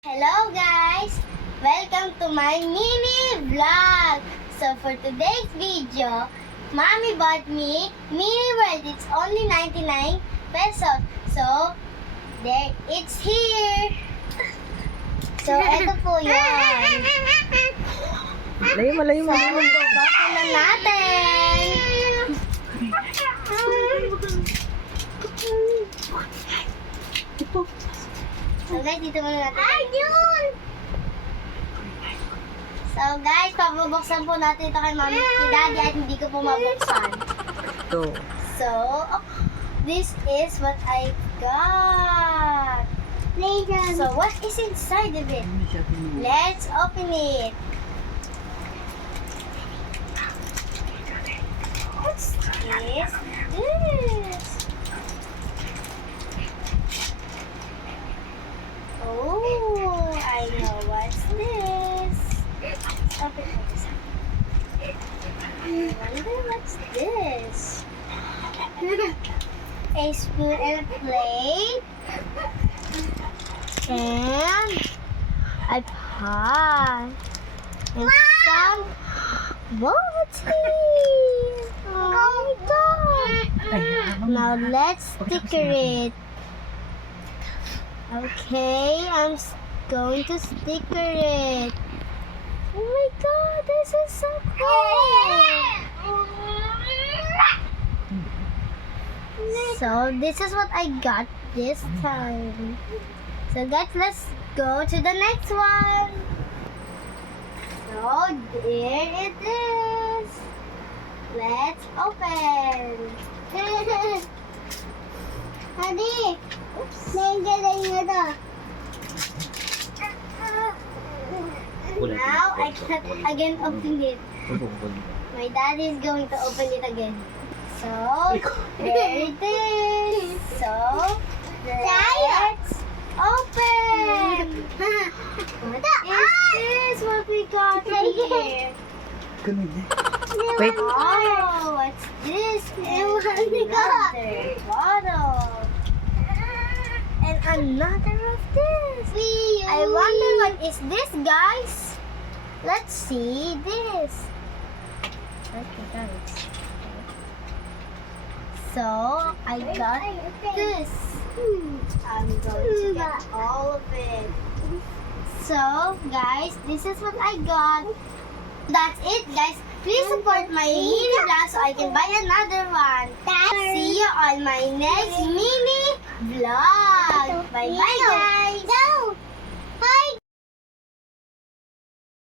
Hello guys! Welcome to my mini vlog! So for today's video, Mommy bought me mini world. It's only 99 pesos. So, there it's here! So, eto po yan. Malayo. So, magbabasa na natin! So guys, dito muna natin. So guys, pabubuksan po natin ito kay Mami kay Daddy at hindi ko po mabuksan. Ito. So, this is what I got. So what is inside of it? Let's open it. What's this? Oh, I know what's this. Stop it. I wonder what's this. A spoon and a plate. And a pot. And some... What's this? Oh my god. Now let's sticker it. Okay, I'm going to sticker it. Oh my god, this is so cool! So, this is what I got this time. So guys, let's go to the next one. So, there it is. Let's open. Daddy! Oops. Now I can again open it. My daddy is going to open it again. So there it is. So let's open. Is this what we got here? Wait. Oh, what's this? Another bottle. And another of this. I wonder what is this, guys? Let's see this. Okay, guys. So, I got this. I'm going to get all of it. So, guys, this is what I got. That's it, guys. Please support my mini vlog so I can buy another one. See you on my next mini vlog. Bye-bye, guys.